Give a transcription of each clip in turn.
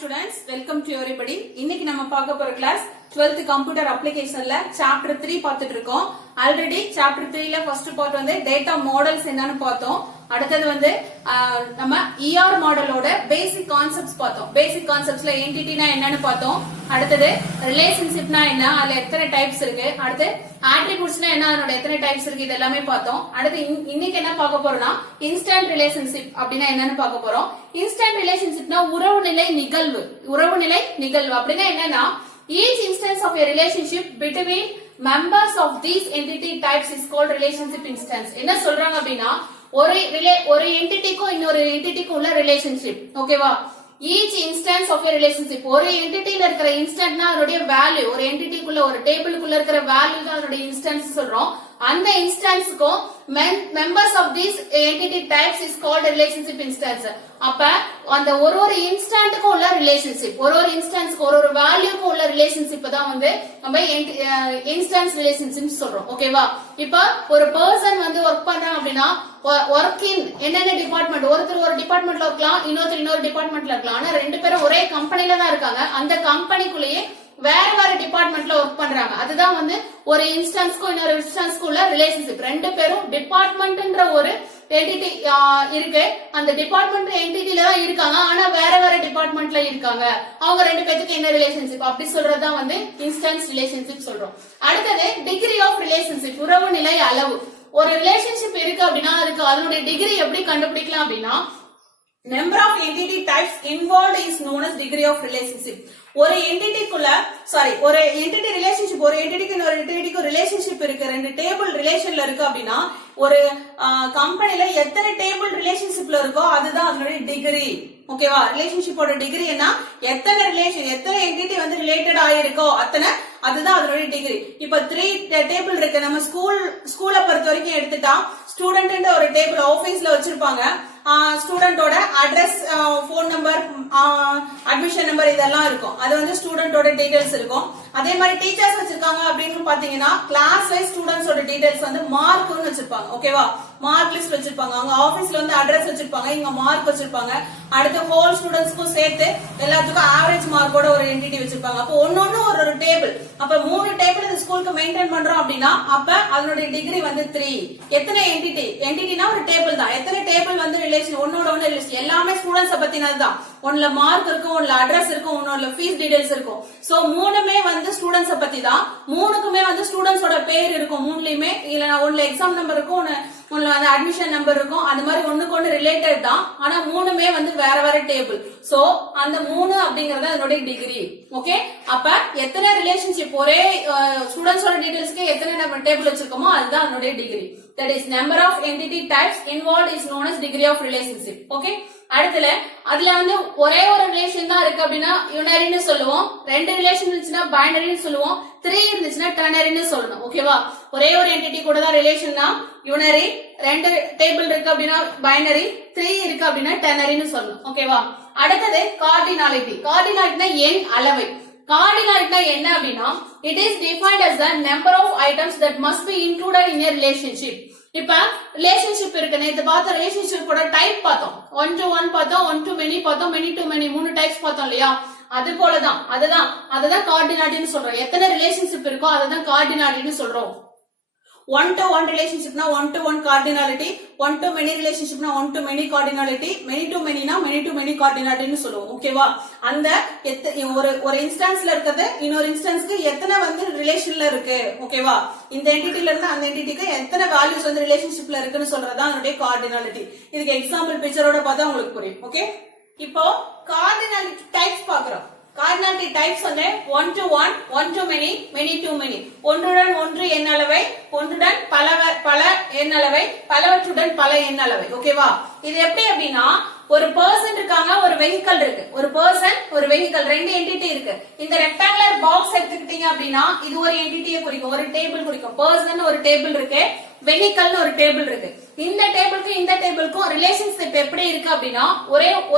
students, welcome to everybody. இன்னைக்கு நம்ம பார்க்க போற கிளாஸ் 12th computer applicationல chapter 3 பார்த்துட்டு இருக்கோம். ஆல்ரெடி chapter 3ல first part வந்து data models என்னன்னு பார்த்தோம். அடுத்தது வந்து நம்ம ER மாடலோட basic concepts பார்த்தோம். basic conceptsல entity னா என்னன்னு பார்த்தோம். அடுத்தது relationship னா என்ன, அதுல எத்தனை டைப்ஸ் இருக்கு, அடுத்து attributes னா என்ன, அதோட எத்தனை டைப்ஸ் இருக்கு, இது எல்லாமே பார்த்தோம். அடுத்து இன்னைக்கு என்ன பார்க்க போறோம்னா instant relationship அப்படினா என்னன்னு பார்க்க போறோம். instant relationshipனா உறவுநிலை நிகழ்வு. உறவுநிலை நிகழ்வு அப்படினா என்னன்னா each instance of a relationship between members of these entity types is called relationship instance. என்ன சொல்றாங்க அப்படினா ஒரு என்டிட்டிக்கும் இன்னொரு என்டிட்டிக்கும் உள்ள ரிலேஷன்ஷிப். ஓகேவா? each instance of a relationship, ஒரு என்டிட்டில இருக்கிற இன்ஸ்டன்ட்னா அதோட வேல்யூ, ஒரு என்டிட்டிக்குள்ள ஒரு டேபிளுக்குள்ள இருக்கிற வேல்யூ தான் அதோட இன்ஸ்டன்ஸ் சொல்றோம். அந்த இன்ஸ்டன்ஸ்க்கும் members of these entity types is called relationship instance. அப்ப அந்த ஒரு இன்ஸ்டன்ட்க்கு உள்ள ரிலேஷன்ஷிப், ஒரு இன்ஸ்டன்ஸ்க்கு ஒரு வேல்யூக்கு உள்ள ரிலேஷன்ஷிப் தான் வந்து நம்ம இன்ஸ்டன்ஸ் ரிலேஷன்ஷிப் சொல்றோம். ஓகேவா? இப்ப ஒரு பர்சன் வந்து ஒர்க் பண்றாங்க அப்படின்னா ஒர்க்கிங் என்னென்ன டிபார்ட்மெண்ட், ஒருத்தர் ஒரு டிபார்ட்மெண்ட்ல இருக்கலாம், இன்னொருத்தர் இன்னொரு டிபார்ட்மெண்ட்ல இருக்கலாம். ஆனா ரெண்டு பேரும் ஒரே கம்பெனில தான் இருக்காங்க. அந்த கம்பெனிக்குள்ளேயே வேற வேற டிபார்ட்மெண்ட்ல ஒர்க் பண்றாங்க. அதுதான் வந்து ஒரு இன்ஸ்டன்ஸ்க்கும் இன்னொரு இன்ஸ்டன்ஸ்க்கும் உள்ள ரிலேஷன்ஷிப். ரெண்டு பேரும் டிபார்ட்மெண்ட்ன்ற ஒரு என்டிட்டி இருக்கு, அந்த டிபார்ட்மெண்ட் என்டிட்டில தான் இருக்காங்க, ஆனா வேற வேற டிபார்ட்மெண்ட்ல இருக்காங்க. அவங்க ரெண்டு பேருக்கு என்ன ரிலேஷன்ஷிப் அப்படி சொல்றதுதான் வந்து இன்ஸ்டன்ஸ் ரிலேஷன்ஷிப் சொல்றோம். அடுத்தது டிகிரி ஆஃப் ரிலேஷன்ஷிப், உறவு நிலை அளவு. ஒரு ரிலேஷன்ஷிப் இருக்கு அப்படின்னா அதுக்கு அதனுடைய டிகிரி எப்படி கண்டுபிடிக்கலாம் அப்படின்னா number of entity types involved is known as degree of relationship. ஒரு என்டிட்டிக்குள்ள ஒரு என்டிட்டி ரிலேஷன்ஷிப், ஒரு என்டிட்டிக்கு இன்னொரு என்டிட்டிக்கு ரிலேஷன்ஷிப் இருக்கு, ரெண்டு டேபிள் ரிலேஷன்ல இருக்கு அப்படின்னா ஒரு கம்பெனில எத்தனை டேபிள் ரிலேஷன்ஷிப்ல இருக்கோ அதுதான் அதனுடைய டிகிரி. ஓகேவா? ரிலேஷன்ஷிப்போட டிகிரி என்ன, எத்தனை ரிலேஷன், எத்தனை என்டிட்டி வந்து ரிலேட்டட் ஆயிருக்கோ அத்தனை, அதுதான் அதனுடைய டிகிரி. இப்ப 3 டேபிள் இருக்கு. நம்ம ஸ்கூலை பொறுத்த வரைக்கும் எடுத்துட்டா ஸ்டூடெண்ட் ஒரு டேபிள் ஆபீஸ்ல வச்சிருப்பாங்க. ஸ்டூடெண்டோட address, phone number, admission number இதெல்லாம் இருக்கும். அது வந்து ஸ்டூடெண்டோட டீடைல்ஸ் இருக்கும். அதே மாதிரி டீச்சர்ஸ் வச்சிருக்காங்க அப்படின்னு பாத்தீங்கன்னா கிளாஸ் வைஸ் ஸ்டூடெண்ட்ஸோட டீடைல்ஸ் வந்து மார்க்னு வச்சிருப்பாங்க. ஓகேவா? மார்க் லிஸ்ட் வச்சிருப்பாங்க. அவங்க ஆபீஸ்ல வந்து அட்ரஸ் வச்சிருப்பாங்க, இங்க மார்க் வச்சிருப்பாங்க. அடுத்து ஹோல் ஸ்டூடெண்ட்ஸ்க்கும் சேர்த்து எல்லாத்துக்கும் ஆவரேஜ் மார்க்கோட ஒரு என்டிட்டி வச்சிருப்பாங்க. அப்போ ஒன்னொன்னு ஒரு டேபிள். அப்ப 3 டேபிள் இந்த ஸ்கூலுக்கு மெயின்டைன் பண்றோம் அப்படின்னா அப்ப அதனுடைய டிகிரி வந்து 3. எத்தனை என்டிட்டினா ஒரு டேபிள் தான். எத்தனை டேபிள் வந்து ரிலேஷன், ஒன்னோட ஒன்னு ரிலேஷன், எல்லாமே ஸ்டூடெண்ட்ஸ் பத்தினதுதான். ஒன்னுல மார்க் இருக்கும், ஒன்னுல அட்ரஸ் இருக்கும், ஒன்னோட ஃபீஸ் டீடைல்ஸ் இருக்கும். சோ மூணுமே வந்து ஸ்டூடெண்ட்ஸ் பத்தி தான். மூணுக்குமே வந்து ஸ்டூடெண்ட்ஸோட பேர் இருக்கும். மூணுலயுமே இல்ல ஒன்னுல எக்ஸாம் நம்பர் இருக்கும், ஒன்னுல வந்து அட்மிஷன் நம்பர் இருக்கும். அது மாதிரி ஒண்ணுக்கு ஒண்ணு ரிலேட்டட் தான். ஆனா மூணுமே வந்து வேற வேற டேபிள். சோ அந்த 3 அப்படிங்கறது அதனுடைய டிகிரி. ஓகே? அப்ப எத்தனை ரிலேஷன்ஷிப், ஒரே ஸ்டூடெண்ட்ஸோட டீடைல்ஸ்க்கு எத்தனை டேபிள் வச்சிருக்கோமோ அதுதான் அதனுடைய degree. That is number of entity types involved is known as degree of relationship. Okay? அடுத்துல அதுல வந்து ஒரே ஒரு ரிலேஷன் தான் இருக்கு அப்படின்னா யூனரின்னு சொல்லுவோம். 2 ரிலேஷன் இருந்துச்சுன்னா பைனரின்னு சொல்லுவோம். 3 இருந்துச்சுன்னா டெர்னரின்னு சொல்லணும். ஓகேவா? ஒரே ஒரு என்டிட்டி கூட தான் ரிலேஷன்னா யூனரி, 2 டேபிள் இருக்கு அப்படின்னா பைனரி, 3 இருக்கு அப்படின்னா டெர்னரின்னு சொல்லணும். ஓகேவா? அடுத்தது கார்டினாலிட்டி. கார்டினாலிட்டினா எண் அளவை. கார்டினாலிட்டினா என்ன அப்படின்னா it is defined as the number of items that must be included in a relationship. இப்ப ரிலேஷன்ஷிப் இருக்கு. நேத்து பார்த்த ரிலேஷன்ஷிப்போட டைப் பார்த்தோம். 1 to 1 பார்த்தோம், 1 to many பார்த்தோம், many to many, 3 டைப்ஸ் பார்த்தோம் இல்லையா? அது போலதான் அதுதான் கார்டினாலிட்டின்னு சொல்றோம். எத்தனை ரிலேஷன்ஷிப் இருக்கோ அதுதான் கார்டினாலிட்டின்னு சொல்றோம். 1 to 1 ரிலேஷன்ஷிப்னா 1 to 1 cardinality, 1 to many ரிலேஷன்ஷிப்னா 1 to many cardinality, many to manyனா many to many கார்டினாலிட்டின்னு சொல்லுவோம். ஓகேவா? அந்த ஒரு இன்ஸ்டன்ஸ்ல இருக்கிறது இன்னொரு இன்ஸ்டன்ஸ்க்கு எத்தனை வந்து ரிலேஷன்ல இருக்கு. ஓகேவா? இந்த என்டிட்டில இருந்து அந்த என்டிட்டிக்கு எத்தனை வேல்யூஸ் வந்து ரிலேஷன்ஷிப்ல இருக்குன்னு சொல்றதுதான் அதனுடைய கார்டினாலிட்டி. இதுக்கு எக்ஸாம்பிள் பிக்சரோட பார்த்தா உங்களுக்கு புரியும். ஓகே? இப்போ கார்டினாலிட்டி டைப்ஸ் பாக்குறோம். கார்டினாலிட்டி டைப்ஸ் வந்து 1 to 1, 1 to many, many to many. ஒன்றுடன் ஒன்று எண்ணளவை, ஒன்றுடன் பல எண்ணளவை, பலவற்றுடன் பல எண்ணளவை. ஓகேவா? இது எப்படி அப்படின்னா ஒரு பர்சன் இருக்காங்க, ஒரு வெஹிக்கல் இருக்கு. ஒரு பர்சன், ஒரு வெஹிக்கல், 2 என்டிட்டி இருக்கு. இந்த ரெக்டாங்குலர் பாக்ஸ் எடுத்துக்கிட்டீங்க அப்படின்னா இது ஒரு என்டிட்டியை குறிக்கும், ஒரு டேபிள் குறிக்கும். பர்சன் ஒரு டேபிள் இருக்கு, வெஹிக்கல்னு ஒரு டேபிள் இருக்கு. இந்த டேபிளுக்கும் இந்த டேபிளுக்கும் ரிலேஷன்ஷிப் எப்படி இருக்கு அப்படின்னா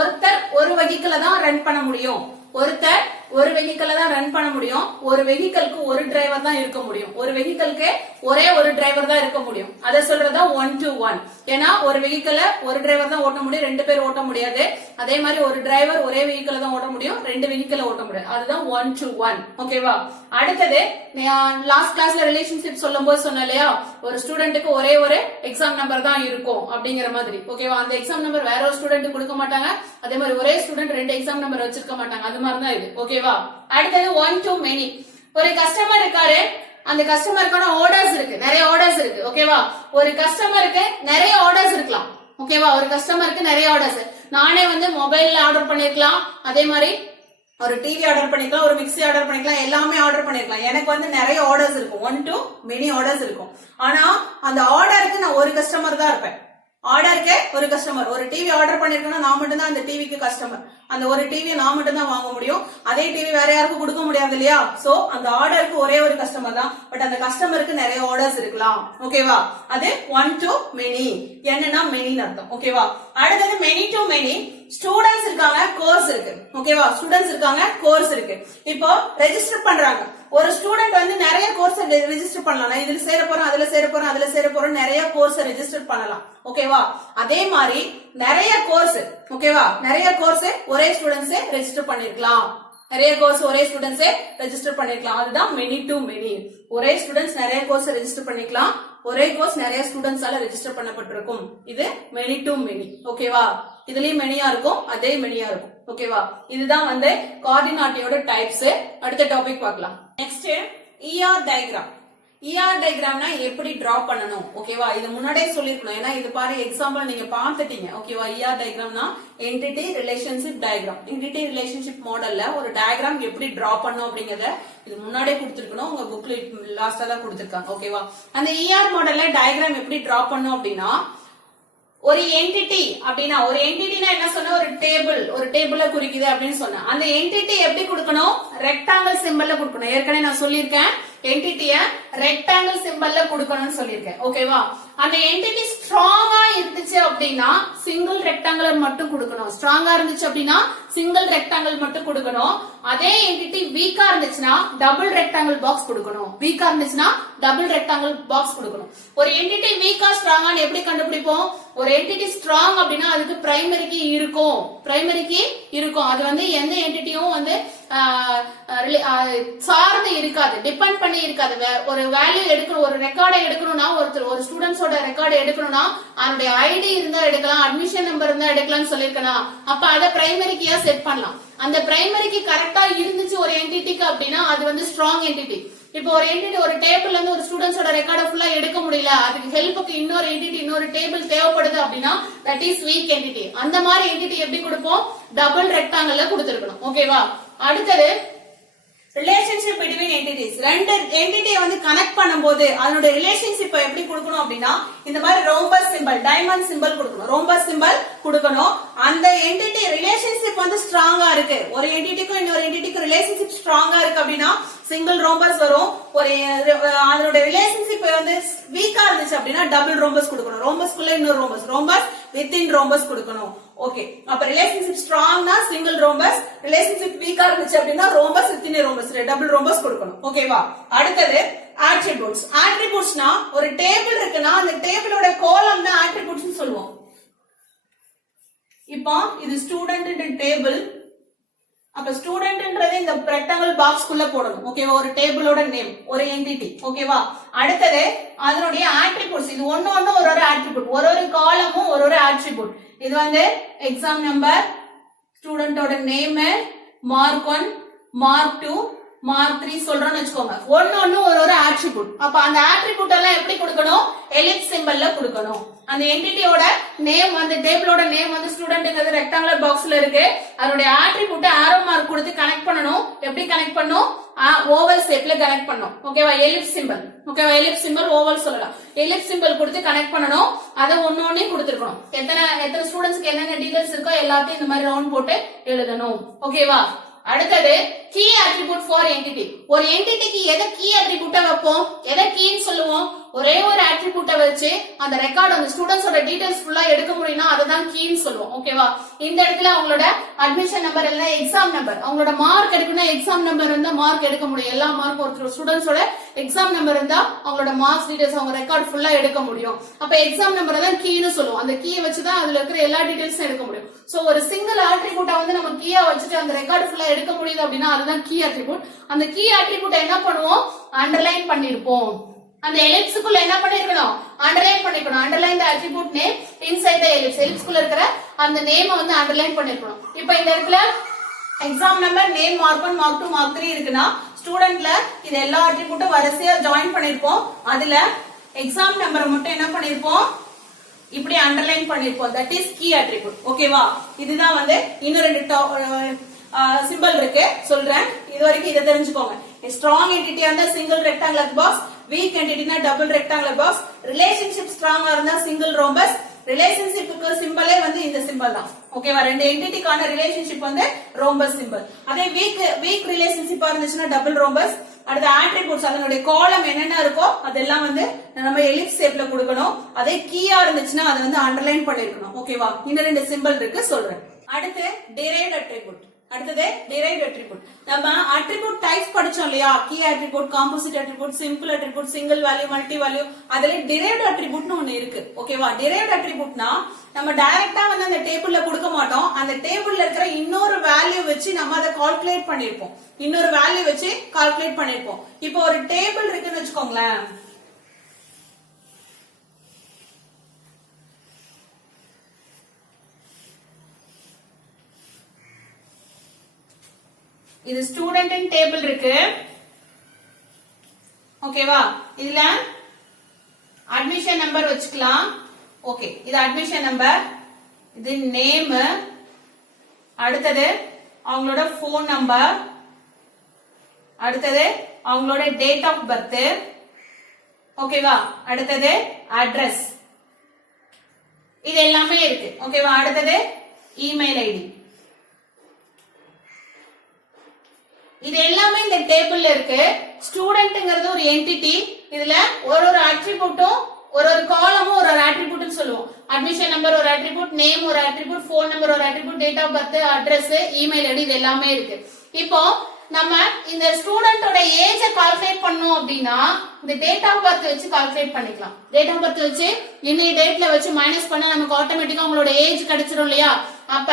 ஒருத்தர் ஒரு வெஹிக்கிளை தான் ரன் பண்ண முடியும். ஒருத்தர் ஒரு வெஹிக்கிள தான் ரன் பண்ண முடியும். ஒரு வெஹிக்கிளுக்கு ஒரு டிரைவர் தான் இருக்க முடியும். ஒரு வெஹிக்கிளுக்கு ஒரே ஒரு டிரைவர் தான் இருக்க முடியும். அதை சொல்றதா 1 to 1. ஏன்னா ஒரு வெஹிக்கிள ஒரு டிரைவர் தான் ஓட்ட முடியும், 2 பேர் ஓட்ட முடியாது. அதே மாதிரி ஒரு டிரைவர் ஒரே வெஹிக்கிள தான் ஓட்ட முடியும், 2 வெஹிக்கிள ஓட்ட முடியாது. அதுதான் 1 to 1. ஓகேவா? அடுத்தது லாஸ்ட் கிளாஸ்ல ரிலேஷன்ஷிப் சொல்லும் போது சொன்ன இல்லையா, ஒரு ஸ்டூடெண்ட்டுக்கு ஒரே ஒரு எக்ஸாம் நம்பர் தான் இருக்கும் அப்படிங்கிற மாதிரி. ஓகேவா? அந்த எக்ஸாம் நம்பர் வேற ஒரு ஸ்டூடெண்ட் கொடுக்க மாட்டாங்க. அதே மாதிரி ஒரே ஸ்டூடெண்ட் 2 எக்ஸாம் நம்பர் வச்சிருக்க மாட்டாங்க. அது மாதிரி தான் இது. ஓகேவா? அடுத்தது 1 to many. ஒரு கஸ்டமர் இருக்காரு, அந்த கஸ்டமருக்கான ஆர்டர்ஸ் இருக்கு, நிறைய ஆர்டர்ஸ் இருக்கு. ஓகேவா? ஒரு கஸ்டமருக்கு நிறைய ஆர்டர்ஸ் இருக்கலாம். ஓகேவா? ஒரு கஸ்டமருக்கு நிறைய ஆர்டர்ஸ். நானே வந்து மொபைல்ல ஆர்டர் பண்ணிருக்கலாம், அதே மாதிரி ஒரு டிவி ஆர்டர் பண்ணிக்கலாம், ஒரு மிக்ஸி ஆர்டர் பண்ணிக்கலாம், எல்லாமே ஆர்டர் பண்ணிருக்கலாம். எனக்கு வந்து நிறைய ஆர்டர்ஸ் இருக்கும், 1 to many ஆர்டர்ஸ் இருக்கும். ஆனா அந்த ஆர்டருக்கு நான் ஒரு கஸ்டமர் தான் இருப்பேன். ஆர்டருக்கு ஒரு கஸ்டமர். ஒரு டிவி ஆர்டர் பண்ணிருக்கேன்னா நான் மட்டும் தான் அந்த டிவிக்கு கஸ்டமர். அந்த ஒரு டிவியை நான் மட்டும் தான் வாங்க முடியும். அதே டிவி வேற யாருக்கும் கொடுக்க முடியாது இல்லையா? சோ அந்த ஆர்டருக்கு ஒரே ஒரு கஸ்டமர் தான். பட் அந்த கஸ்டமருக்கு நிறைய ஆர்டர்ஸ் இருக்கலாம். ஓகேவா? அது 1 to many. என்னன்னா மெனின்னு அர்த்தம். ஓகேவா? அடுத்தது many to many. ஸ்டூடெண்ட்ஸ் இருக்காங்க, கோர்ஸ் இருக்கு. ஓகேவா? ஸ்டூடெண்ட்ஸ் இருக்காங்க, கோர்ஸ் இருக்கு. இப்போ ரெஜிஸ்டர் பண்றாங்க. ஒரு ஸ்டூடெண்ட் வந்து நிறைய கோர்ஸ் ரெஜிஸ்டர் பண்ணலாம். நான் இதுல சேர போறேன், அதுல சேர போறேன், அதுல சேர போறேன், நிறைய கோர்ஸ் ரெஜிஸ்டர் பண்ணலாம். ஓகேவா? அதே மாதிரி நிறைய கோர்ஸ். ஓகேவா? நிறைய கோர்ஸ் ஒரே ஸ்டூடெண்ட்ஸ் ரெஜிஸ்டர் பண்ணிருக்கலாம். நிறைய கோர்ஸ் ஒரே ஸ்டூடெண்ட்ஸ் ரெஜிஸ்டர் பண்ணிருக்கலாம். அதுதான் many to many. ஒரே ஸ்டூடெண்ட்ஸ் நிறைய கோர்ஸ் ரெஜிஸ்டர் பண்ணிக்கலாம், ஒரே கோர்ஸ் நிறைய ஸ்டூடெண்ட்ஸால ரெஜிஸ்டர் பண்ணப்பட்டிருக்கும். இது many to many. ஓகேவா? இதுலயும் மெனியா இருக்கும், அதே மெனியா இருக்கும். ஓகேவா? இதுதான் வந்து கோஆர்டினேட்டோட டைப்ஸ். அடுத்த டாபிக் பார்க்கலாம். Next ER diagram. ER டயக்ராம்னா எப்படி டிரா பண்ணணும். ஓகேவா? இது முன்னாடியே சொல்லிருக்கணும், ஏன்னா இது பாரு எக்ஸாம்பிள் நீங்க பாத்துட்டீங்க. ஓகேவா? ER டயக்ராம்னா entity relationship diagram. Entity relationship மாடல்ல ஒரு டயக்ராம் எப்படி டிரா பண்ணும் அப்படிங்கறத இது முன்னாடியே கொடுத்திருக்கணும். உங்க புக்ல லாஸ்டா தான் கொடுத்திருக்காங்க. ஓகேவா? அந்த ER மாடல்ல டயக்ராம் எப்படி டிரா பண்ணும் அப்படின்னா, ஒரு என்டிட்டி அப்படின்னா, ஒரு என்டிட்டினா என்ன சொன்ன, ஒரு டேபிள குறிக்குது அப்படின்னு சொன்ன. அந்த என்டிட்டி எப்படி கொடுக்கணும்? ரெக்டாங்கிள் சிம்பல்ல கொடுக்கணும். ஏற்கனவே நான் சொல்லியிருக்கேன், என்டிட்டிய ரெக்டாங்கிள் சிம்பல்ல கொடுக்கணும்னு சொல்லியிருக்கேன். ஓகேவா? அந்த என்டிட்டி ஸ்ட்ராங்கா இருந்துச்சு அப்படின்னா சிங்கிள் ரெக்டாங்கிள் மட்டும் கொடுக்கணும். ஸ்ட்ராங்கா இருந்துச்சு அப்படின்னா சிங்கிள் ரெக்டாங்கிள் மட்டும் கொடுக்கணும். அதே என்டிட்டி வீக்கா இருந்துச்சுன்னா டபுள் ரெக்டாங்கிள் பாக்ஸ் கொடுக்கணும். வீக்கா இருந்துச்சுன்னா டபுள் ரெக்டாங்கிள் பாக்ஸ் கொடுக்கணும். ஒரு என்டிட்டி வீக்கா ஸ்ட்ராங்கான்னு எப்படி கண்டுபிடிப்போம்? ஒரு என்டிட்டி ஸ்ட்ராங் அப்படின்னா அதுக்கு பிரைமரிக்கு இருக்கும். அது வந்து எந்த என்டிட்டியும் வந்து சார்ந்து இருக்காது, டிபெண்ட் பண்ணி இருக்காது. ஒரு வேல்யூ எடுக்கணும், ஒரு ரெக்கார்டை எடுக்கணும்னா, ஒரு ஸ்டூடெண்ட்ஸோட ரெக்கார்டை எடுக்கணும்னா அதனுடைய ஐடி இருந்தா எடுக்கலாம், அட்மிஷன் நம்பர் இருந்தா எடுக்கலாம்னு சொல்லிருக்கணும். அப்ப அதை பிரைமரிக்கியா செட் பண்ணலாம். அந்த பிரைமரிக்கு கரெக்டா இருந்துச்சு ஒரு என்டிட்டிக்கு அப்படின்னா அது வந்து ஸ்ட்ராங் என்டிட்டி. இப்போ ஒரு என்டிட்டி ஒரு டேபிள்ல இருந்து ஒரு ஸ்டூடெண்ட்ஸோட ரெக்கார்டை ஃபுல்லா எடுக்க முடியல, அதுக்கு ஹெல்ப்புக்கு இன்னொரு என்டிட்டி, இன்னொரு டேபிள் தேவைப்படுது அப்படின்னா தட் இஸ் வீக் என்டிட்டி. அந்த மாதிரி என்டிட்டி எப்படி கொடுப்போம்? டபுள் ரெக்டாங்கிள்ல கொடுத்திருக்கணும். ஓகேவா? அடுத்தது ரிலேஷன்ஷிப் பிட்வீன் என்டிட்டிஸ். ரெண்டு என்டிட்டியை வந்து கனெக்ட் பண்ணும்போது அதனுடைய ரிலேஷன்ஷிப் எப்படி கொடுக்கணும் அப்படின்னா, இந்த மாதிரி ரோம்பஸ் சிம்பல், டைமண்ட் சிம்பல் கொடுக்கணும். ரோம்பஸ் சிம்பல் கொடுக்கணும். அந்த என்டிட்டி ரிலேஷன்ஷிப் வந்து ஸ்ட்ராங்கா இருக்கு, ஒரு என்டிட்டிக்கும் இன்னொரு என்டிட்டிக்கும் ரிலேஷன்ஷிப் ஸ்ட்ராங்கா இருக்கு அப்படின்னா சிங்கிள் ரோம்பஸ் வரும். ஒரு அதனுடைய ரிலேஷன்ஷிப் வந்து வீக்கா இருந்துச்சு அப்படின்னா டபுள் ரோம்பஸ் கொடுக்கணும். ரோம்பஸ்க்குள்ள இன்னொரு ரோம்பஸ் வித்தின் ரோம்பஸ் கொடுக்கணும். ஓகே, அப்ப ரிலேஷன்ஷிப் ஸ்ட்ராங்னா சிங்கிள் ரோம்பஸ், ரிலேஷன்ஷிப் வீக்கா இருந்துச்சு அப்படின்னா rhombus within rhombus, double rhombus கொடுக்கணும். ஓகேவா? அடுத்தது ஆட்ரிபியூட்ஸ். ஆட்ரிபியூட்ஸ்னா ஒரு டேபிள் இருக்குன்னா அந்த டேபிளோட காலம் தான் ஆட்ரிபியூட்ஸ் சொல்லுவோம். இப்போ இது ஸ்டூடெண்ட் டேபிள். அப்ப ஸ்டூடெண்ட்ன்றது இந்த ரெக்டாங்கிள் பாக்ஸ் குள்ள போடணும். ஓகேவா? ஒரு டேபிளோட நேம், ஒரு என்டிட்டி. ஓகேவா? அடுத்தது அதனுடைய ஆட்ரிபியூட்ஸ். இது ஒன்னு ஒரு ஆட்ரிபியூட், ஒரு காலமும் ஒரு ஆட்ரிபியூட். இது வந்து எக்ஸாம் நம்பர், ஸ்டூடெண்டோட நேம், மார்க் 1, மார்க் 2, மார்க் 3 சொல்றோம்னு வச்சுக்கோங்க. ஒன்னு ஒரு ஆட்ரிபியூட். அப்ப அந்த ஆட்ரிபியூட் எல்லாம் எப்படி கொடுக்கணும்? எலிப்ஸ் சிம்பல்ல கொடுக்கணும். அந்த என்டிட்டியோட நேம் வந்து டேபிளோட நேம் வந்து ஸ்டூடெண்ட்ங்கிறது ரெக்டாங்குலர் பாக்ஸ்ல இருக்கு. அதனுடைய ஆட்ரிபியூட் ஆரோ மார்க் கொடுத்து கனெக்ட் பண்ணணும். எப்படி கனெக்ட் பண்ணணும்? ஓவல் ஷேப்ல கனெக்ட் பண்ணணும். ஓகேவா? Ellipse symbol. ஓகேவா? எலிப்ஸ் சிம்பல், ஓவல் சொல்லலாம். எலிப்ஸ் சிம்பல் கொடுத்து கனெக்ட் பண்ணணும். அதை ஒன்னொன்னே கொடுத்துருக்கணும். எத்தனை ஸ்டூடெண்ட்ஸ்க்கு என்னென்ன டீடைல்ஸ் இருக்கோ எல்லாத்தையும் இந்த மாதிரி ரவுண்ட் போட்டு எழுதணும். ஓகேவா? அடுத்தது கீ அட்ரிபியூட் ஃபார் என்டிட்டி. ஒரு என்டிட்டிக்கு எதை கீ அட்ரிபியூட்டா வைப்போம், எதை கீன்னு சொல்லுவோம்? ஒரே ஒரு அட்ரிபியூட்டை வச்சு அந்த ரெக்கார்ட் அந்த ஸ்டூடெண்ட்ஸோட டீடைல்ஸ் ஃபுல்லா எடுக்க முடியும்னா அதுதான் கீன்னு சொல்லுவோம். ஓகேவா? இந்த இடத்துல அவங்களோட அட்மிஷன் நம்பர் இல்ல எக்ஸாம் நம்பர், அவங்களோட மார்க் எடுக்கணும்னா எக்ஸாம் நம்பர் இருந்தா மார்க் எடுக்க முடியும். எல்லா மார்க் ஒருத்தர் ஸ்டூடெண்ட்ஸோட எக்ஸாம் நம்பர் இருந்தா அவங்களோட மார்க்ஸ் டீடைல்ஸ் அவங்க ரெக்கார்ட் ஃபுல்லா எடுக்க முடியும். அப்ப எக்ஸாம் நம்பர் தான் கீன்னு சொல்லுவோம். அந்த கீயை வச்சுதான் அதுல இருக்கிற எல்லா டீடைல்ஸும் எடுக்க முடியும். சோ ஒரு சிங்கிள் அட்ரிபியூட்டை வந்து நம்ம கீயா வச்சுட்டு அந்த ரெக்கார்ட் ஃபுல்லா எடுக்க முடியுது அப்படின்னா அதுதான் கீ அட்ரிபியூட். அந்த கீ அட்ரிபியூட்டை என்ன பண்ணுவோம், அண்டர்லைன் பண்ணிருப்போம். அந்த எலிப்ஸ்க்குள்ள என்ன பண்ணிருக்கணும், அண்டர்லைன் பண்ணிருக்கணும். Underline the attribute name inside the ellipse. எலிப்ஸ்க்குள்ள இருக்கிற அந்த நேம் வந்து அண்டர்லைன் பண்ணிருக்கணும். இப்போ இந்த இடத்துல exam number, name, mark 1, mark 2, mark 3 இருக்குன்னா ஸ்டூடெண்ட்ல இது எல்லா அட்ரிபியூட்டும் வரிசையா ஜாயின் பண்ணிருப்போம். அதுல எக்ஸாம் நம்பரை மட்டும் என்ன பண்ணிருப்போம், இப்படி அண்டர்லைன் பண்ணிருப்போம். That is key attribute. ஓகேவா? இதுதான் வந்து இன்னும் ரெண்டு சிம்பிள் இருக்கு சொல்றேன். இது வரைக்கும் இதை தெரிஞ்சுக்கோங்க. ஸ்ட்ராங் என்டிட்டி இருந்தா சிங்கிள் ரெக்டாங்குலர் பாக்ஸ், வீக் என்டிட்டினா டபுள் ரெக்டாங்குலர் பாக்ஸ், ரிலேஷன்ஷிப் ஸ்ட்ராங்கா இருந்தா சிங்கிள் ரோம்பஸ். ரிலேஷன்ஷிப்புக்கு சிம்பிளே வந்து இந்த சிம்பிள் தான். ஓகேவா? ரெண்டு என்டிட்டிக்கான ரிலேஷன்ஷிப் வந்து ரோம்பஸ் சிம்பிள். அதே வீக் ரிலேஷன்ஷிப்பா இருந்துச்சுன்னா டபுள் ரோம்பஸ். அடுத்த ஆட்ரிபியூட்ஸ் அதனுடைய காலம் என்னென்ன இருக்கோ அதெல்லாம் வந்து நம்ம எலிப்ஸ் ஷேப்ல கொடுக்கணும். அதே கீயா இருந்துச்சுன்னா அதை வந்து அண்டர்லைன் பண்ணிருக்கணும். ஓகேவா? இன்னும் ரெண்டு சிம்பிள் இருக்கு சொல்றேன். அடுத்து டிரைவ்ட் அட்ரிபியூட். அடுத்தது டிரைவ்ட் அட்ரிபியூட். நம்ம அட்ரிபியூட் டைப்ஸ் படிச்சோம் இல்லையா, key attribute, composite attribute, simple attribute, single value, multi value. அதுல டிரைவ்ட் அட்ரிபியூட்னு ஒன்னு இருக்கு. ஓகேவா? டிரைவ்ட் அட்ரிபியூட்னா நம்ம டைரக்டா வந்து அந்த டேபிள்ல கொடுக்க மாட்டோம். அந்த டேபிள்ல இருக்கிற இன்னொரு வேல்யூ வச்சு நம்ம அதை கால்குலேட் பண்ணிருப்போம். இன்னொரு வேல்யூ வச்சு கால்குலேட் பண்ணிருப்போம். இப்போ ஒரு டேபிள் இருக்குன்னு வச்சுக்கோங்களேன். இது ஸ்டூடெண்ட் டேபிள் இருக்கு. ஓகேவா? இதுல அட்மிஷன் நம்பர் வச்சுக்கலாம். ஓகே, இது அட்மிஷன் நம்பர், இது நேம், அடுத்தது அவங்களோட போன் நம்பர், அடுத்தது அவங்களோட டேட் ஆஃப் பர்த். ஓகேவா? அடுத்தது அட்ரஸ். இது எல்லாமே இருக்கு. ஓகேவா? அடுத்தது இமெயில் ஐடி. இது எல்லாமே இந்த டேபிள்ல இருக்கு. ஸ்டூடெண்ட்ங்கிறது ஒரு என்டிட்டி. இதுல ஒரு ஒரு அட்ரிபியூட்டும் ஒரு ஒரு காலமும் ஒரு ஒரு அட்ரிபியூட்னு சொல்லுவோம். அட்மிஷன் நம்பர் ஒரு அட்ரிபியூட், நேம் ஒரு அட்ரிபியூட், போன் நம்பர் ஒரு attribute, date of birth, address, email ID, இது எல்லாமே இருக்கு. இப்போ நம்ம இந்த ஸ்டூடெண்டோட ஏஜ் கால்குலேட் பண்ணோம் அப்படின்னா இந்த டேட் ஆஃப் பர்த் வச்சு கால்குலேட் பண்ணிக்கலாம். டேட் ஆஃப் பர்த் வச்சு இன்னைக்கு டேட்ல வச்சு மைனஸ் பண்ணா நமக்கு ஆட்டோமேட்டிக்கா உங்களோட ஏஜ் கிடைச்சிரும் இல்லையா? அப்ப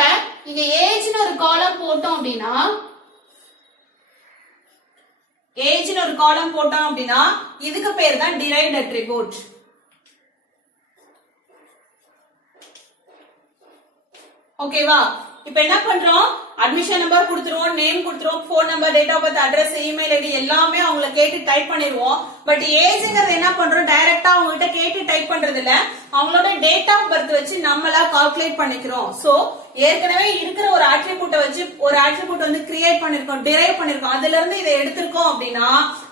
இங்க ஏஜ்னு ஒரு காலம் போட்டோம் அப்படின்னா ஏஜ்னு ஒரு காலம் போட்டோம் அப்படின்னா இதுக்கு பேர் தான் டிரைவ்ட் அட்ரிபியூட். ஓகேவா? இப்போ என்ன பண்றோம், அட்மிஷன் நம்பர் கொடுத்துருவோம், நேம் கொடுத்துருவோம், phone number, date of birth, address, email ID எல்லாமே அவங்கள கேட்டு டைப் பண்ணிடுவோம். பட் ஏஜ்ங்கிறது என்ன பண்றோம், டைரக்டா அவங்க கிட்ட கேட்டு டைப் பண்றது இல்ல, அவங்களோட டேட் ஆஃப் பர்த் வச்சு நம்மளா கால்குலேட் பண்ணிக்கிறோம். சோ ஏற்கனவே இருக்கிற ஒரு அட்ரிபியூட்டை வச்சு ஒரு அட்ரிபியூட் வந்து கிரியேட் பண்ணிருக்கோம், டிரைவ் பண்ணிருக்கோம், அதுல இருந்து இதை எடுத்திருக்கோம் அப்படின்னா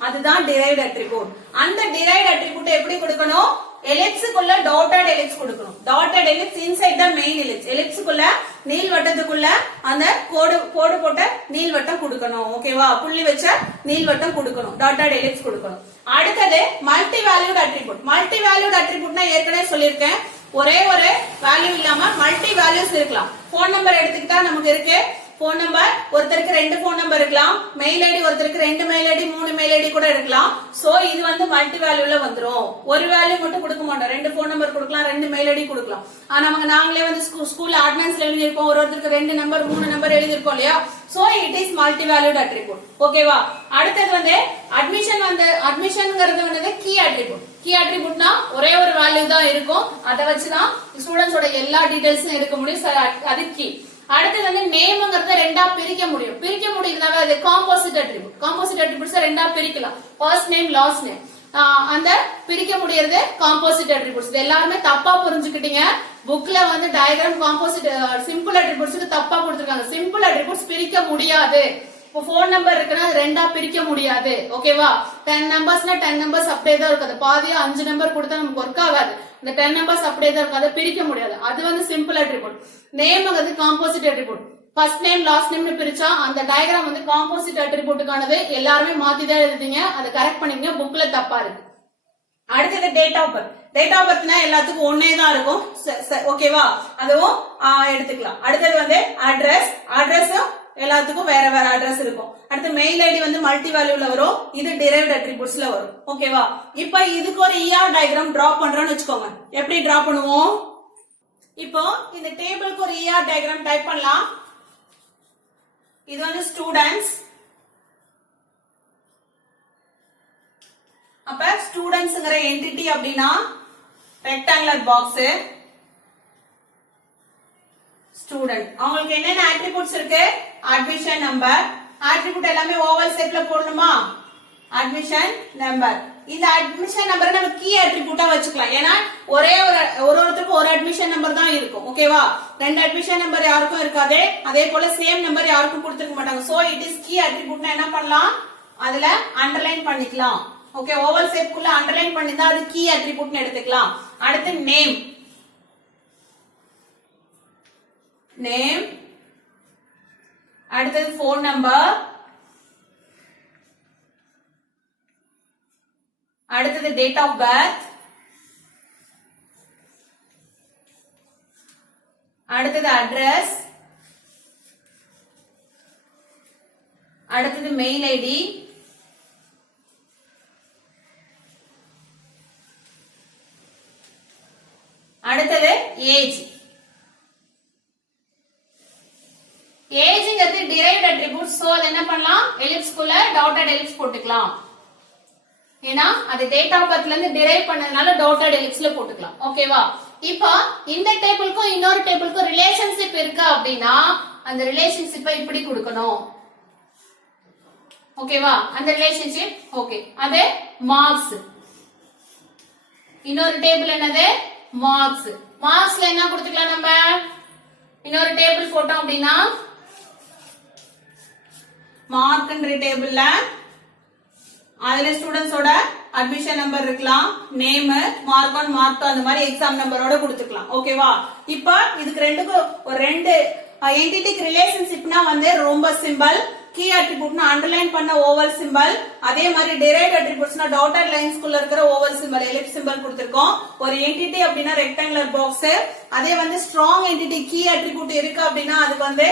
அதுதான் டிரைவ்ட் அட்ரிபியூட். அந்த டிரைவ்ட் அட்ரிபியூட் எப்படி கொடுக்கணும், எலிப்ஸ்க்குள்ள டாட்டட் எலிப்ஸ் கொடுக்கணும். Dotted ellipse inside the main ellipse. எலிப்ஸ்க்குள்ள நீள்வட்டத்துக்குள்ள அந்த கோடு போட்ட நீள்வட்டம் கொடுக்கணும். ஓகேவா? புள்ளி வச்ச நீள்வட்டம் கொடுக்கணும், டாட்டட் எலிப்ஸ் கொடுக்கணும். அடுத்தது multi valued attribute. Multi valued அட்ரிபியூட்னா ஏற்கனவே சொல்லியிருக்கேன், ஒரே ஒரு வேல்யூ இல்லாம மல்டி வேல்யூஸ் இருக்கலாம். போன் நம்பர் எடுத்துக்கிட்டா நமக்கு இருக்கு போன் நம்பர், ஒருத்தருக்கு 2 போன் நம்பர் இருக்கலாம். மெயில் ஐடி ஒருத்தருக்கு 2 மெயில் ஐடி 3 மெயில் ஐடி கூட இருக்கலாம். சோ இது வந்து மல்டி வேல்யூல வந்துரும். ஒரு வேல்யூ மட்டும் கொடுக்க மாட்டோம், 2 போன் நம்பர் கொடுக்கலாம், 2 மெயில் ஐடி கொடுக்கலாம். ஆனா நமக்கு நாங்களே வந்து ஸ்கூல்ல ஆர்டினன்ஸ்ல எழுதிருப்போம், ஒருத்தருக்கு 2 நம்பர் 3 நம்பர் எழுதிருப்போம் இல்லையா? So it is multi valued attribute. ஓகேவா? அடுத்தது வந்து அட்மிஷன்ங்கிறது வந்து கீ அட்ரிபியூட். கீ அட்ரிபியூட்னா ஒரே ஒரு வேல்யூ தான் இருக்கும், அதை வச்சுதான் ஸ்டூடெண்ட்ஸோட எல்லா டீடைல்ஸும் எடுக்க முடியும். அது கீ. அடுத்து வந்து நேம்ங்கிறத ரெண்டா பிரிக்க முடியும். பிரிக்க முடியுதுனால அது காம்போசிட் அட்ரிபியூட். காம்போசிட் அட்ரிபியூட்ஸ் ரெண்டா பிரிக்கலாம், ஃபர்ஸ்ட் நேம் லாஸ்ட் நேம். அந்த பிரிக்க முடியறது காம்போசிட் அட்ரிபியூட்ஸ். இது எல்லாருமே தப்பா புரிஞ்சுக்கிட்டீங்க. புக்ல வந்து டயகிராம் காம்போசிட் சிம்பிள் அட்ரிபியூட்ஸ்க்கு தப்பா கொடுத்திருக்காங்க. சிம்பிள் அட்ரிபியூட்ஸ் பிரிக்க முடியாது. இப்போ போன் நம்பர் இருக்குன்னா அது ரெண்டா பிரிக்க முடியாது. ஓகேவா? 10 நம்பர்ஸ்னா 10 நம்பர்ஸ் அப்படியே தான் இருக்காது. பாதியா 5 நம்பர் கொடுத்தா நமக்கு ஒர்க் ஆகாது. இந்த 10 நம்பர்ஸ் அப்படியே தான் இருக்காது, பிரிக்க முடியாது. அது வந்து சிம்பிள் அட்ரிபியூட். நேம்ங்கிறது composite attribute. First name last நேம்னு பிரிச்சா அந்த டயக்ராம் வந்து காம்போசிட் அட்ரிபியூட்டுக்கானது. எல்லாருமே மாத்தி தான் எழுதுறீங்க, அதை கரெக்ட் பண்ணிக்கங்க, புக்ல தப்பா இருக்கு. அடுத்தது date of birth. Date of பர்த்னா எல்லாத்துக்கும் ஒன்னே தான் இருக்கும், ஓகேவா? அதுவும் எடுத்துக்கலாம். அடுத்தது வந்து அட்ரஸ். அட்ரஸ் எல்லாத்துக்கும் வேற வேற அட்ரஸ் இருக்கும். அடுத்து மெயில் ஐடி வந்து மல்டி வேல்யூல வரும், இது டிரைவ்ட் அட்ரிபியூட்ஸ்ல வரும், ஓகேவா? இப்ப இதுக்கு ஒரு ER டயக்ராம் டிரா பண்றோம்னு வச்சுக்கோங்க. எப்படி டிரா பண்ணுவோம்? இப்போ இந்த டேபிளுக்கு ஒரு ER டயக்ராம் டைப் பண்ணலாம். இது வந்து ஸ்டூடண்ட்ஸ். அப்ப ஸ்டூடண்ட்ஸ்ங்கற என்டிட்டி அப்படின்னா ரெக்டாங்குலர் பாக்ஸ் ஸ்டூடண்ட். அவங்களுக்கு என்னென்ன அட்ரிபியூட்ஸ் இருக்கு? Admission number. அட்ரிபியூட் எல்லாமே ஓவல் ஷேப்ல போடணுமா? Admission number. இந்த அட்மிஷன் நம்பரை நம்ம கீ அட்ரிபியூட்டா வச்சுக்கலாம். ஏன்னா ஒருத்தருக்கும் ஒரு அட்மிஷன் நம்பர் தான் இருக்கும், ஓகேவா? ரெண்டு அட்மிஷன் நம்பர் யாருக்கும் இருக்காது. அதே போல சேம் நம்பர் யாருக்கும் கொடுத்திருக்க மாட்டாங்க. சோ இட் இஸ் கீ அட்ரிபியூட்னா என்ன பண்ணலாம்? அதுல அண்டர்லைன் பண்ணிக்கலாம். ஓகே, ஓவல் ஷேப்க்குள்ள அண்டர்லைன் பண்ணிருந்தா அது கீ அட்ரிபியூட்னு எடுத்துக்கலாம். அடுத்து நேம். நேம். அடுத்தது போன் நம்பர். அடுத்தது டேட் ஆஃப் பர்த். அடுத்தது அட்ரஸ். அடுத்தது மெயில் ஐடி. அடுத்தது ஏஜ். ஏஜ்ங்கிறது டிரைவ்ட் அட்ரிபியூட். சோ அது என்ன பண்ணலாம்? எலிப்ஸ்குள்ள டாட்டட் எலிப்ஸ் போட்டுக்கலாம். ஏன்னா அது டேட் ஆஃப் பர்த்ல இருந்து டிரைவ் பண்ணதுனால டாட்டட் எலிப்ஸ்ல போட்டுக்கலாம், ஓகேவா? இப்போ இந்த டேபிளுக்கும் இன்னொரு டேபிளுக்கும் ரிலேஷன்ஷிப் இருக்கு அப்படின்னா அந்த ரிலேஷன்ஷிப்பை இப்படி கொடுக்கணும், ஓகேவா? அந்த ரிலேஷன்ஷிப் ஓகே. அது மார்க்ஸ். இன்னொரு டேபிள் என்னது? மார்க்ஸ். மார்க்ஸ்ல என்ன கொடுத்துக்கலாம்? நம்ம இன்னொரு டேபிள் போட்டோம் அப்படின்னா மார்க்ன்ற டேபிள்ல அதுல ஸ்டூடண்ட்ஸோட அட்மிஷன் நம்பர் இருக்கலாம், நேம், மார்க் 1 மார்க் 2 அந்த மாதிரி எக்ஸாம் நம்பரோட கொடுத்துக்கலாம், ஓகேவா? இப்ப இதுக்கு ரெண்டுக்கும் ஒரு ரெண்டு என்டிட்டிக்கு ரிலேஷன்ஷிப்னா வந்து ரொம்ப சிம்பிள். கீ அட்ரிபியூட்னா அண்டர்லைன் பண்ண ஓவல் சிம்பல். அதே மாதிரி டிரைவ்ட் அட்ரிபியூட்ஸ்னா டாட்டட் லைன்ஸ்குள்ள இருக்கிற ஓவல் சிம்பல், எலிப்ஸ் சிம்பல் கொடுத்திருக்கோம். ஒரு என்டிட்டி அப்படின்னா ரெக்டாங்குலர் பாக்ஸ். அதே வந்து ஸ்ட்ராங் என்டிட்டி கீ அட்ரிபியூட் இருக்கு அப்படின்னா அதுக்கு வந்து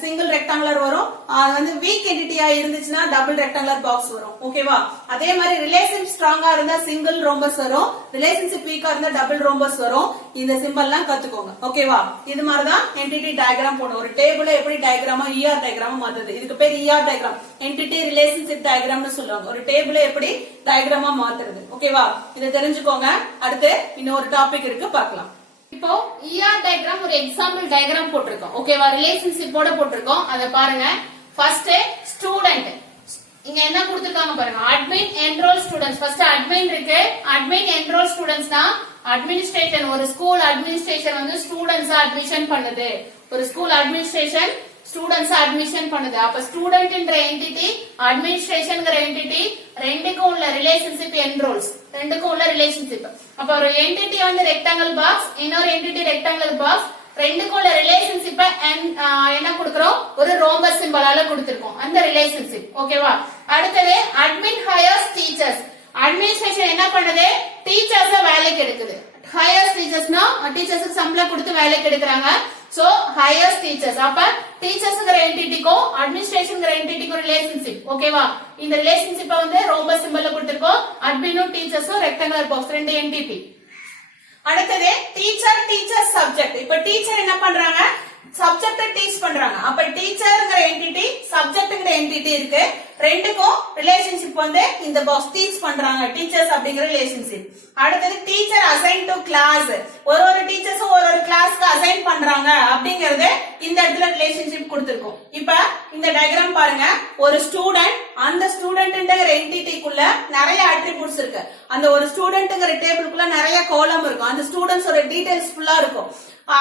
சிங்கிள் ரெக்டாங்குலர் வரும். அது வந்து வீக் என்டிட்டியா இருந்துச்சுன்னா டபுள் ரெக்டாங்குலர் பாக்ஸ் வரும், ஓகேவா? அதே மாதிரி ரிலேஷன் ஸ்ட்ராங்கா இருந்தா சிங்கிள் ரோம்பஸ் வரும், ரிலேஷன்ஷிப் வீக்கா இருந்தா டபுள் ரோம்பஸ் வரும். இந்த சிம்பல் எல்லாம் கத்துக்கோங்க, ஓகேவா? இது மாதிரிதான் என்டிட்டி டயக்ராம் போடணும். ஒரு டேபிள் எப்படி டயக்ராமா ER டயக்ராமா மாத்துது, இதுக்கு பேர் ER டயக்ராம், என்டிட்டி ரிலேஷன்ஷிப் டயக்ராம்னு சொல்லுவாங்க. ஒரு டேபிள் எப்படி டயக்ராமா மாத்துறது, ஓகேவா? இதை தெரிஞ்சுக்கோங்க. அடுத்து இன்னொரு டாபிக் இருக்கு, பார்க்கலாம். இப்போ ER டயக்ராம் ஒரு எக்ஸாம்பிள் டயக்ராம் போட்டிருக்கோம், ஓகேவா? ரிலேஷன்ஷிப்போட போட்டிருக்கோம், அதை பாருங்க. First student. இங்க என்ன கொடுத்திருக்காங்க பாருங்க, admin enrol students. First admin இருக்கு. அட்மின் என்ரோல் ஸ்டூடண்ட்ஸ்னா அட்மினிஸ்ட்ரேஷன். ஒரு ஸ்கூல் அட்மினிஸ்ட்ரேஷன் வந்து ஸ்டூடண்ட்ஸ் அட்மிஷன் பண்ணுது. ஒரு ஸ்கூல் அட்மினிஸ்ட்ரேஷன் ஸ்டூடண்ட்ஸ் அட்மிஷன் பண்ணுது. அப்ப ஸ்டூடெண்ட்ன்ற என்டிட்டி, அட்மினிஸ்ட்ரேஷன்ங்கற என்டிட்டி ரெண்டுக்கும் உள்ள ரிலேஷன்ஷிப் என்ரோல்ஸ். ரெண்டுக்கும் உள்ள ரிலேஷன்ஷிப். அப்ப ஒரு என்டிட்டி வந்து ரெக்டாங்கிள் பாக்ஸ், இன்னொரு என்டிட்டி ரெக்டாங்கிள் பாக்ஸ். ரெண்டுக்கும் உள்ள ரிலேஷன்ஷிப்ப என்ன கொடுக்கிறோம்? ஒரு ரோம்பஸ் சிம்பலால கொடுத்திருக்கோம் அந்த ரிலேஷன்ஷிப், ஓகேவா? அடுத்தது அட்மின் ஹையர்ஸ் டீச்சர்ஸ். அட்மினிஸ்ட்ரேஷன் என்ன பண்ணுது? டீச்சர்ஸ வேலைக்கு எடுக்குது. ஹையர்ஸ் டீச்சர்ஸ்னா டீச்சர்ஸ்க்கு சம்பளம் கொடுத்து வேலைக்கு எடுக்கிறாங்க. So heirs teachers. அப்ப டீச்சர்ஸ்ங்கற என்டிட்டிக்கும் அட்மினிஸ்ட்ரேஷன்ங்கற என்டிட்டிக்கும் ரிலேஷன்ஷிப், ஓகேவா? இந்த ரிலேஷன்ஷிப்ப வந்து ரோம்பஸ் சிம்பல்ல கொடுத்திருக்கோம். அட்மினும் டீச்சர்ஸும் ரெக்டாங்குலர் பாக்ஸ், ரெண்டு என்டிட்டி. அடுத்தது டீச்சர், டீச்சர் சப்ஜெக்ட். இப்ப டீச்சர் என்ன பண்றாங்க? சப்ஜெக்ட டீச் பண்றாங்க. அப்ப டீச்சர்ங்கற என்டிட்டி, சப்ஜெக்ட்ங்கற என்டிட்டி இருக்கு. ரெண்டுக்கும் ரிலேஷன்ஷிப் வந்து இந்த பாக்ஸ் டீச் பண்றாங்க, டீச்சர்ஸ் அப்படிங்கிற ரிலேஷன்ஷிப். அடுத்தது டீச்சர் அசைன் டு கிளாஸ். ஒரு டீச்சர்ஸும் ஒரு கிளாஸ்க்கு அசைன் பண்றாங்க அப்படிங்கறது இந்த இடத்துல ரிலேஷன்ஷிப் கொடுத்திருக்கோம். இப்ப இந்த டயக்ராம் பாருங்க. ஒரு ஸ்டூடெண்ட், அந்த ஸ்டூடெண்ட்ங்கற என்டிட்டிக்குள்ள நிறைய அட்ரிபியூட்ஸ் இருக்கு. அந்த ஒரு ஸ்டூடெண்ட்ங்கற டேபிளுக்குள்ள நிறைய காலம் இருக்கும். அந்த ஸ்டூடெண்ட்ஸோட டீடைல்ஸ் ஃபுல்லா இருக்கும்.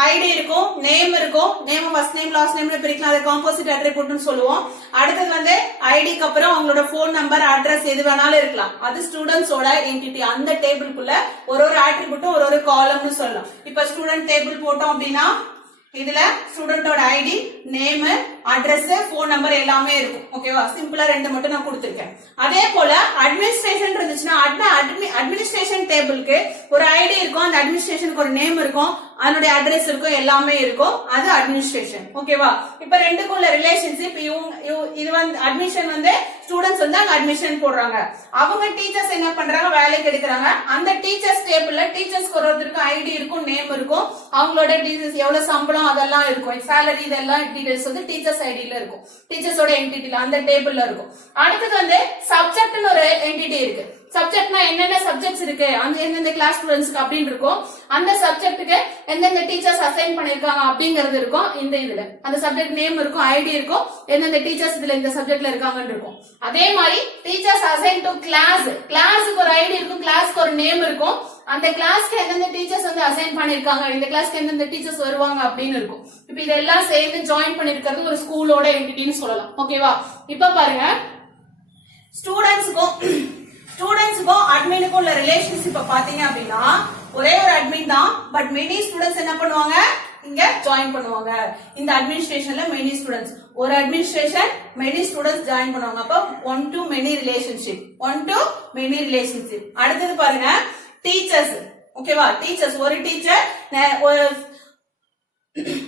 ஐடி இருக்கும், நேம் இருக்கும். நேம் ஃபர்ஸ்ட் நேம் லாஸ்ட் நேம்னு பிரிக்கலாம், அதை காம்போசிட் அட்ரிபியூட்னு சொல்லுவோம். அடுத்தது வந்து ஐடிக்கு அப்புறம் அவங்களோட போன் நம்பர், அட்ரஸ் எது வேணாலும் இருக்கலாம். அது ஸ்டூடெண்ட்ஸோட என்டிட்டி. அந்த டேபிளுக்குள்ள ஒரு அட்ரிபியூட்டும் ஒரு காலம்னு சொல்லலாம். இப்ப ஸ்டூடெண்ட் டேபிள் போட்டோம் அப்படின்னா இதுல ஸ்டூடெண்டோட ID, name, address, phone number எல்லாமே இருக்கும். ஓகேவா? சிம்பிளா ரெண்டு மட்டும் நான் கொடுத்திருக்கேன். அதே போல அட்மினிஸ்ட்ரேஷன் இருந்துச்சுன்னா அட்மினிஸ்ட்ரேஷன் டேபிளுக்கு ஒரு ஐடி இருக்கும், அந்த அட்மினிஸ்ட்ரேஷனுக்கு ஒரு நேம் இருக்கும், அதனுடைய அட்ரஸ் இருக்கும், எல்லாமே இருக்கும். அது அட்மினிஸ்ட்ரேஷன். ஓகேவா? இப்ப ரெண்டுக்குள்ள ரிலேஷன்ஷிப், இது வந்து அட்மிஷன் வந்து ஸ்டூடெண்ட்ஸ் வந்து அங்க அட்மிஷன் போடுறாங்க. அவங்க டீச்சர்ஸ் என்ன பண்றாங்க, வேலைக்கு எடுக்கிறாங்க. அந்த டீச்சர்ஸ் டேபிள்ல டீச்சர்ஸ்க்கு ஒருத்தருக்கு ஐடி இருக்கும், நேம் இருக்கும், அவங்களோட டீச்சர்ஸ் எவ்வளவு சம்பளம் அதெல்லாம் இருக்கும், சேலரி இதெல்லாம் டீடைல்ஸ் வந்து டீச்சர்ஸ் ஐடில இருக்கும், டீச்சர்ஸோட என்டிட்டில அந்த டேபிள்ல இருக்கும். அடுத்தது வந்து சப்ஜெக்ட்னு ஒரு என்டிட்டி இருக்கு. சப்ஜெக்ட்னா என்னென்ன சப்ஜெக்ட்ஸ் இருக்கு, அந்த எந்தெந்த கிளாஸ் ஸ்டூடெண்ட்ஸ்க்கு அப்படின்னு இருக்கும். அந்த சப்ஜெக்ட்டுக்கு எந்தெந்த டீச்சர்ஸ் அசைன் பண்ணிருக்காங்க அப்படிங்கிறது இருக்கும். இந்த இதுல அந்த சப்ஜெக்ட் நேம் இருக்கும், ஐடி இருக்கும், எந்தெந்த டீச்சர்ஸ் இதுல இந்த சப்ஜெக்ட்ல இருக்காங்கன்னு இருக்கும். அதே மாதிரி டீச்சர்ஸ் அசைன் டு கிளாஸ், கிளாஸுக்கு ஒரு ஐடி இருக்கும், கிளாஸ்க்கு ஒரு நேம் இருக்கும், அந்த கிளாஸ்க்கு எந்தெந்த டீச்சர்ஸ் வந்து அசைன் பண்ணிருக்காங்க, இந்த கிளாஸ்க்கு எந்தெந்த டீச்சர்ஸ் வருவாங்க அப்படின்னு இருக்கும். இப்ப இதெல்லாம் சேர்ந்து ஜாயின் பண்ணிருக்கிறது ஒரு ஸ்கூலோட என்டிட்டின்னு சொல்லலாம். ஓகேவா? இப்ப பாருங்க, ஸ்டூடெண்ட்ஸ்க்கும் அட்மினுக்கும் உள்ள ரிலேஷன்ஷிப் பாத்தீங்க அப்படின்னா ஒரே ஒரு அட்மின் தான். பட் மெனி ஸ்டூடெண்ட்ஸ் என்ன பண்ணுவாங்க, இங்க ஜாயின் பண்ணுவாங்க. இந்த அட்மினிஸ்ட்ரேஷன்ல மெனி ஸ்டூடெண்ட்ஸ், ஒரு அட்மினிஸ்ட்ரேஷன் மெனி ஸ்டூடெண்ட்ஸ் ஜாயின் பண்ணுவாங்க. அப்ப ஒன் டு மெனி ரிலேஷன்ஷிப். அடுத்தது பாருங்க, டீச்சர்ஸ். ஓகேவா? டீச்சர்ஸ், ஒரு டீச்சர்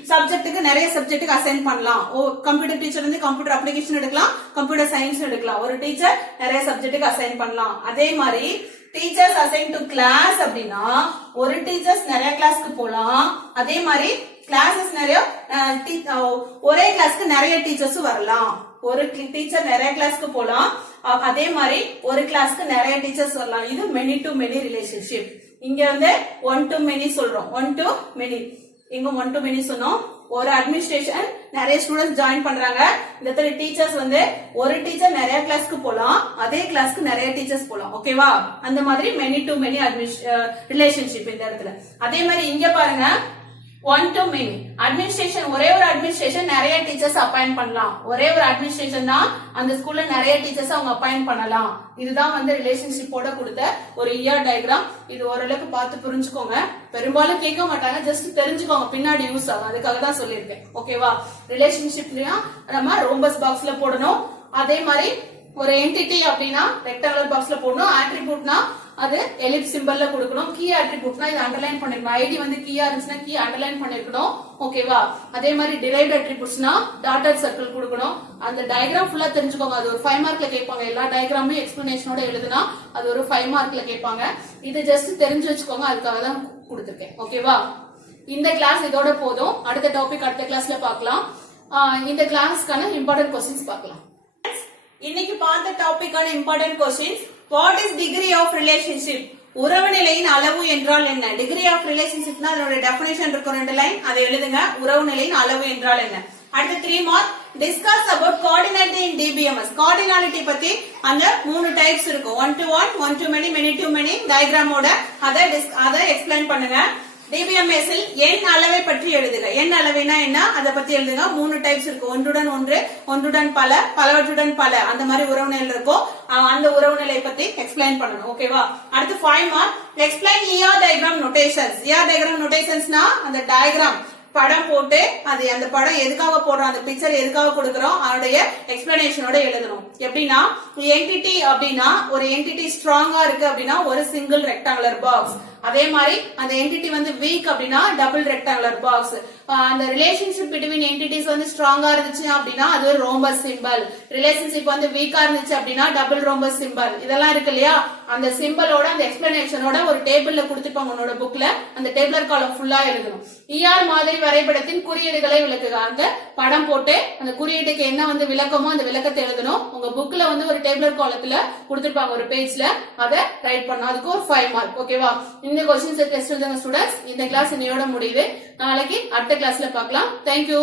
சப்ஜெக்ட்டுக்கு நிறைய சப்ஜெக்ட்டுக்கு அசைன் பண்ணலாம். கம்ப்யூட்டர் டீச்சர் வந்து கம்ப்யூட்டர் அப்ளிகேஷன் எடுக்கலாம், கம்ப்யூட்டர் சயின்ஸ் எடுக்கலாம். ஒரு டீச்சர் நிறைய சப்ஜெக்ட்டுக்கு அசைன் பண்ணலாம். அதே மாதிரி டீச்சர்ஸ் அசைன் டு கிளாஸ் அப்படின்னா ஒரு டீச்சர்ஸ் நிறைய கிளாஸ்க்கு போலாம். அதே மாதிரி கிளாஸஸ் நிறைய ஒரே கிளாஸ்க்கு நிறைய டீச்சர்ஸ் வரலாம். ஒரு டீச்சர் நிறைய கிளாஸ்க்கு போலாம். அதே மாதிரி ஒரு கிளாஸ்க்கு நிறைய டீச்சர்ஸ் வரலாம். இது மெனி டு மெனி ரிலேஷன்ஷிப். இங்க வந்து ஒன் டு மெனி சொல்றோம், ஒன் டு மெனி. இங்க ஒன் டு மெனி சொன்னோம். ஒரு அட்மினிஸ்ட்ரேஷன் நிறைய ஸ்டூடெண்ட்ஸ் ஜாயின் பண்றாங்க. இந்த இடத்துல டீச்சர்ஸ் வந்து ஒரு டீச்சர் நிறைய கிளாஸ்க்கு போலாம், அதே கிளாஸ்க்கு நிறைய டீச்சர்ஸ் போலாம். ஓகேவா? அந்த மாதிரி மெனி டு மெனி ரிலேஷன்ஷிப் இந்த இடத்துல. அதே மாதிரி இங்க பாருங்க, ஒன் டு மெனி அட்மினிஸ்ட்ரேஷன், ஒரே ஒரு அட்மினிஸ்ட்ரேஷன் நிறைய டீச்சர்ஸ் அப்பாயிண்ட் பண்ணலாம். ஒரே ஒரு அட்மினிஸ்ட்ரேஷன் தான் அந்த ஸ்கூல்ல நிறைய டீச்சர்ஸ் அவங்க அப்பாயிண்ட் பண்ணலாம். இதுதான் வந்து ரிலேஷன்ஷிப்போட கொடுத்த ஒரு இயர் டயக்ராம். இது ஓரளவுக்கு பார்த்து புரிஞ்சுக்கோங்க. பெரும்பாலும் கேட்க மாட்டாங்க, ஜஸ்ட் தெரிஞ்சுக்கோங்க, பின்னாடி யூஸ் ஆகும். அதுக்காக தான் சொல்லியிருக்கேன். ஓகேவா? ரிலேஷன்ஷிப்லயும் நம்ம ரோம்பஸ் பாக்ஸ்ல போடணும். அதே மாதிரி ஒரு என்டிட்டி அப்படின்னா ரெக்டாங்குலர் பாக்ஸ்ல போடணும். ஆட்ரிபியூட்னா அது எலிப்ஸ் சிம்பல்ல கொடுக்கணும். கீ ஆட்ரிபியூட்னா இது அண்டர்லைன் பண்ணிருக்கணும். ஐடி வந்து கீயா இருந்துச்சுன்னா கீ அண்டர்லைன் பண்ணிருக்கணும். ஓகேவா? அதே மாதிரி டிரைவ்ட் அட்ரிபியூட்ஸ்னா டாட்டட் சர்க்கிள் கொடுக்கணும். அந்த டயக்ராம் ஃபுல்லா தெரிஞ்சுக்கோங்க. அது ஒரு 5 மார்க்ல கேட்பாங்க. எல்லா டயக்ராமும் எக்ஸ்பிளனேஷனோட எழுதுனா அது ஒரு 5 மார்க்ல கேட்பாங்க. இது ஜஸ்ட் தெரிஞ்சு வச்சுக்கோங்க, அதுக்காக தான் கொடுத்திருக்கேன். ஓகேவா? இந்த கிளாஸ் இதோட போதும். அடுத்த டாபிக் அடுத்த கிளாஸ்ல பார்க்கலாம். இந்த கிளாஸ்க்கான இம்பார்ட்டன்ட் கொஸ்டின்ஸ் பார்க்கலாம். இன்னைக்கு பார்த்த டாபிக்கான important questions. What is degree of relationship? உறவு நிலையின் அளவு என்றால் என்ன? டிகிரி ஆஃப் ரிலேஷன்ஷிப்னா அதோட டெஃபினேஷன் இருக்கும், 2 லைன், அதை எழுதுங்க. உறவு நிலையின் அளவு என்றால் என்ன? அடுத்து 3 mark. Discuss about cardinality in DBMS. Cardinality பத்தி அந்த 3 டைப்ஸ் இருக்கும். 1 to 1, 1 to many, many to many டயக்ராமோட அதை எக்ஸ்பிளைன் பண்ணுங்க. டிபிஎம்எஸ் எண் அளவை பற்றி எழுதுங்க. எண் அளவைனா என்ன, அதை பத்தி எழுதுங்க. 3 டைப்ஸ் இருக்கு. ஒன்றுடன் ஒன்று, ஒன்றுடன் பல, பலவற்றுடன் பல, அந்த மாதிரி உறவு நிலை இருக்கும். அந்த உறவு நிலை பத்தி எக்ஸ்பிளைன் பண்ணணும். ஓகேவா? அடுத்து 5 mark. Explain ER diagram notations. ER diagram நோட்டேஷன்ஸ்னா அந்த டயக்ராம் படம் போட்டு அது அந்த படம் எதுக்காக போடுறோம், அந்த பிக்சர் எதுக்காக கொடுக்கறோம், அதோடைய எக்ஸ்பிளனேஷனோட எழுதணும். எப்படின்னா என்டிட்டி அப்படின்னா ஒரு என்டிட்டி ஸ்ட்ராங்கா இருக்கு அப்படின்னா ஒரு சிங்கிள் ரெக்டாங்குலர் பாக்ஸ். அதே மாதிரி அந்த என்டிட்டி வந்து வீக் அப்படின்னா டபுள் ரெக்டாங்குலர் பாக்ஸ். அந்த ரிலேஷன்ஷிப் பிட்வீன் என்டிட்டிஸ் வந்து ஸ்ட்ராங்கா இருந்துச்சு அப்படின்னா அது ஒரு ரோம்பஸ் சிம்பல். ரிலேஷன்ஷிப் வந்து வீக்கா இருந்துச்சு அப்படின்னா டபுள் ரோம்பஸ் சிம்பல். இதெல்லாம் இருக்கு இல்லையா, அந்த சிம்பலோட அந்த எக்ஸ்பிளனேஷனோட ஒரு டேபிள்ல கொடுத்துப்பாங்க உன்னோட புக்ல. அந்த டேபிளர் காலம் ஃபுல்லா எழுதணும். ER மாதிரி வரைபடத்தின் குறியீடுகளை விளக்குக. அந்த படம் போட்டு அந்த குறியீட்டுக்கு என்ன வந்து விளக்கமோ அந்த விளக்கத்தை எழுதணும். உங்க புக்ல வந்து ஒரு டேபிளர் காலத்துல கொடுத்துருப்பாங்க ஒரு பேஜ்ல, அதை ரைட் பண்ணணும். அதுக்கு ஒரு 5 மார்க். ஓகேவா? இந்த கொஸ்டின்ஸ் டெஸ்ட் எழுதுங்க ஸ்டூடெண்ட்ஸ். இந்த கிளாஸ் இன்னையோட முடியுது. நாளைக்கு அடுத்த கிளாஸ்ல பார்க்கலாம். தேங்க்யூ.